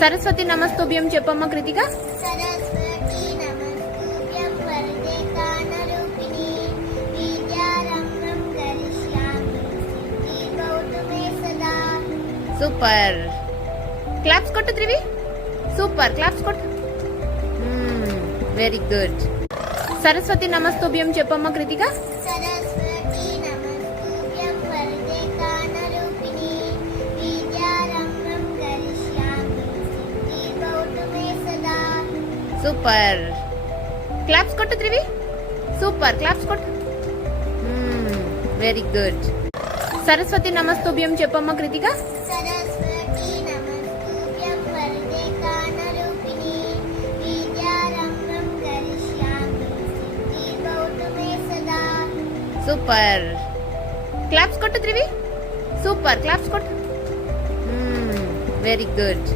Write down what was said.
సరస్వతి నమస్తుభ్యం చెప్పమ్మ కృతిక. సరస్వతి నమస్తుభ్యం వరదే కానరూపిణి విద్యారంభం కరిష్యామి సిద్ధి గౌతమే సదా. సూపర్. క్లాప్స్ కొట్టు త్రివి. సూపర్, క్లాప్స్ కొట్టు. Very good. సరస్వతి నమస్తుభ్యం చెప్పమ్మ కృతిక. సరస్వతి నమస్తుభ్యం వరదే కానరూపిణి విద్యారంభం కరిష్యామి సిద్ధి గౌతమే సదా. సూపర్. క్లాప్స్ కొట్టు త్రివి. సూపర్, క్లాప్స్ కొట్టు. Very good. సరస్వతి నమస్తుభ్యం చెప్పమ్మ కృతిక. సరస్వతి నమస్తుభ్యం వరదే కానరూపిణి విద్యారంభం కరిష్యామి సిద్ధి గౌతమే సదా. సూపర్. క్లాప్స్ కొట్టు త్రివి. సూపర్, క్లాప్స్ కొట్టు. Very good.